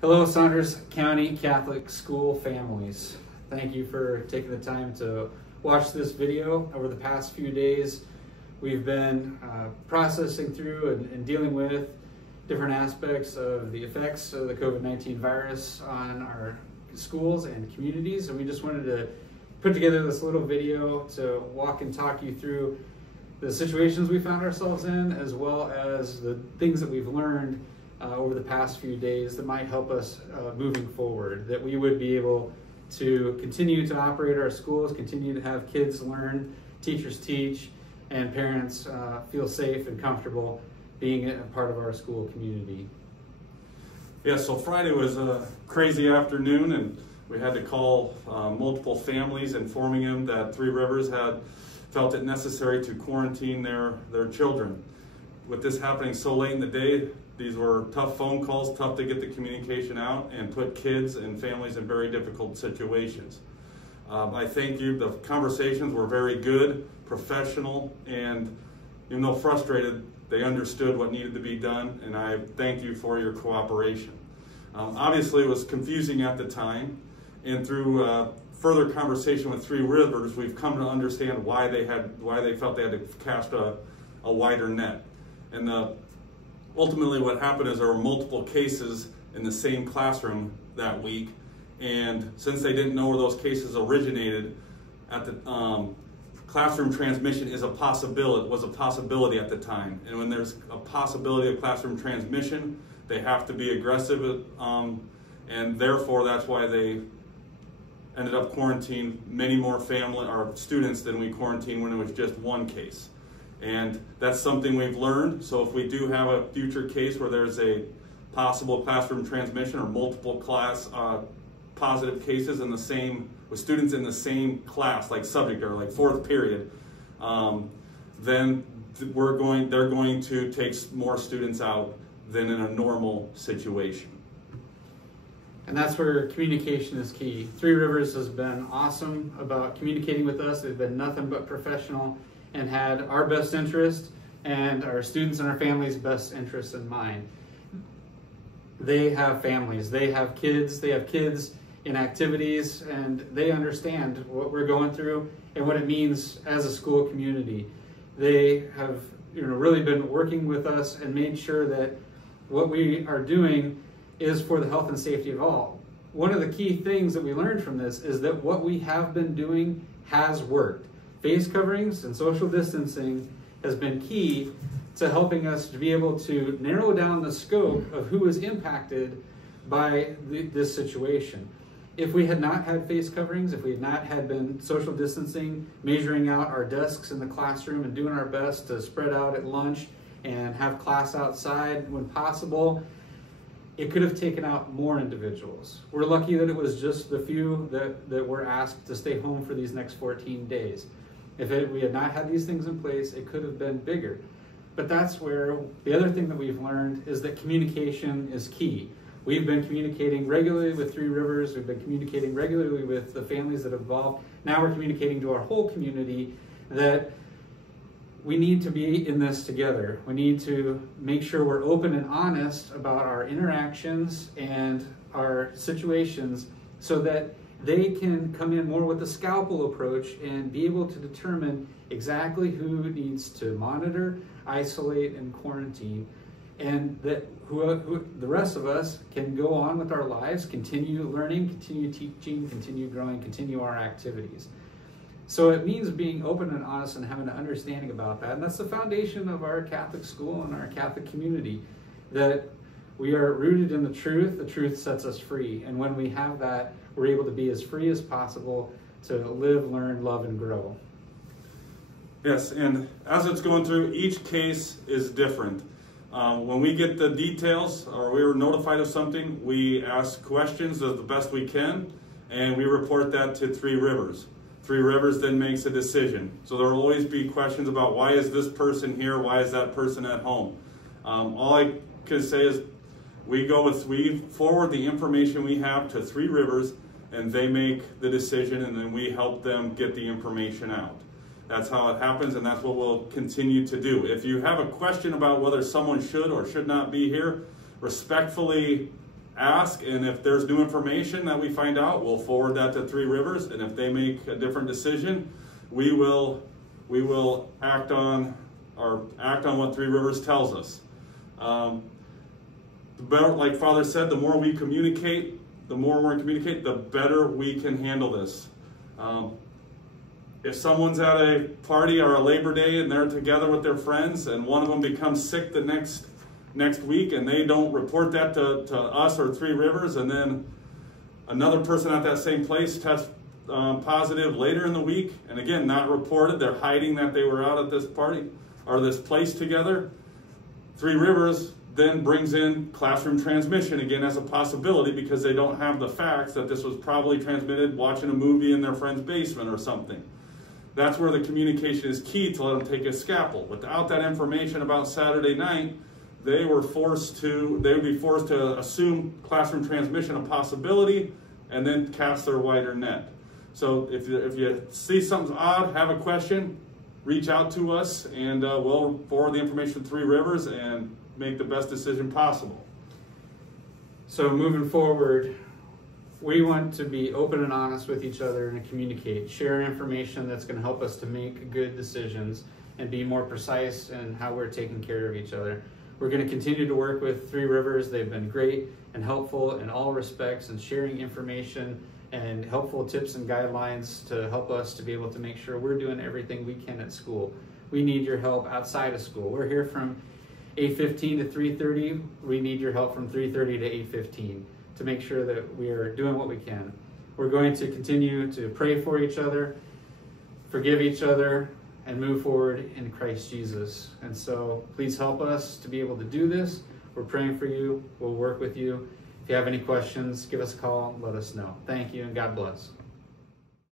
Hello, Saunders County Catholic School families. Thank you for taking the time to watch this video. Over the past few days, we've been processing through and dealing with different aspects of the effects of the COVID-19 virus on our schools and communities. And we just wanted to put together this little video to walk and talk you through the situations we found ourselves in, as well as the things that we've learned over the past few days that might help us moving forward, that we would be able to continue to operate our schools, continue to have kids learn, teachers teach, and parents feel safe and comfortable being a part of our school community. Yeah, so Friday was a crazy afternoon, and we had to call multiple families, informing them that Three Rivers had felt it necessary to quarantine their children. With this happening so late in the day, these were tough phone calls, tough to get the communication out, and put kids and families in very difficult situations. I thank you. The conversations were very good, professional, and even though frustrated, they understood what needed to be done, and I thank you for your cooperation. Obviously, it was confusing at the time, and through further conversation with Three Rivers, we've come to understand why they felt they had to cast a wider net. And ultimately what happened is there were multiple cases in the same classroom that week, and since they didn't know where those cases originated, at the classroom transmission was a possibility at the time. And when there's a possibility of classroom transmission, they have to be aggressive, and therefore that's why they ended up quarantining many more students than we quarantined when it was just one case. And that's something we've learned. So if we do have a future case where there's a possible classroom transmission or multiple class positive cases with students in the same class, like subject or like fourth period, then they're going to take more students out than in a normal situation. And that's where communication is key. Three Rivers has been awesome about communicating with us. They've been nothing but professional and had our best interest and our students and our families' best interests in mind. They have families, they have kids in activities, and they understand what we're going through and what it means as a school community. They have really been working with us and made sure that what we are doing is for the health and safety of all. One of the key things that we learned from this is that what we have been doing has worked. Face coverings and social distancing has been key to helping us to be able to narrow down the scope of who is impacted by this situation. If we had not had face coverings, if we had not had been social distancing, measuring out our desks in the classroom and doing our best to spread out at lunch and have class outside when possible, it could have taken out more individuals. We're lucky that it was just the few that were asked to stay home for these next 14 days. If we had not had these things in place, it could have been bigger. But that's where the other thing that we've learned is that communication is key. We've been communicating regularly with Three Rivers. We've been communicating regularly with the families that are involved. Now we're communicating to our whole community that we need to be in this together. We need to make sure we're open and honest about our interactions and our situations so that they can come in more with a scalpel approach and be able to determine exactly who needs to monitor, isolate, and quarantine, and that the rest of us can go on with our lives, continue learning, continue teaching, continue growing, continue our activities. So it means being open and honest and having an understanding about that. And that's the foundation of our Catholic school and our Catholic community, that we are rooted in the truth sets us free. And when we have that, we're able to be as free as possible to live, learn, love, and grow. Yes, and as it's going through, each case is different. When we get the details or we were notified of something, we ask questions as the best we can, and we report that to Three Rivers. Three Rivers then makes a decision. So there will always be questions about why is this person here, why is that person at home. All I can say is we forward the information we have to Three Rivers, and they make the decision, and then we help them get the information out. That's how it happens, and that's what we'll continue to do. If you have a question about whether someone should or should not be here, respectfully ask, and if there's new information that we find out, we'll forward that to Three Rivers, and if they make a different decision, we will act on what Three Rivers tells us. Like Father said, the more we communicate, the better we can handle this. If someone's at a party or a Labor Day and they're together with their friends and one of them becomes sick the next week and they don't report that to us or Three Rivers, and then another person at that same place tests positive later in the week, and again, not reported, they're hiding that they were out at this party or this place together, Three Rivers then brings in classroom transmission again as a possibility, because they don't have the facts that this was probably transmitted watching a movie in their friend's basement or something. That's where the communication is key, to let them take a scalpel. Without that information about Saturday night, they would be forced to assume classroom transmission a possibility and then cast their wider net. So if you see something odd, have a question, reach out to us, and we'll forward the information to Three Rivers and make the best decision possible. So moving forward, we want to be open and honest with each other and communicate, share information that's going to help us to make good decisions and be more precise in how we're taking care of each other. We're going to continue to work with Three Rivers. They've been great and helpful in all respects, and sharing information and helpful tips and guidelines to help us to be able to make sure we're doing everything we can at school. We need your help outside of school. We're here from 8:15 to 3:30. We need your help from 3:30 to 8:15 to make sure that we are doing what we can. We're going to continue to pray for each other, forgive each other, and move forward in Christ Jesus. And so please help us to be able to do this. We're praying for you. We'll work with you. If you have any questions, give us a call, let us know. Thank you, and God bless.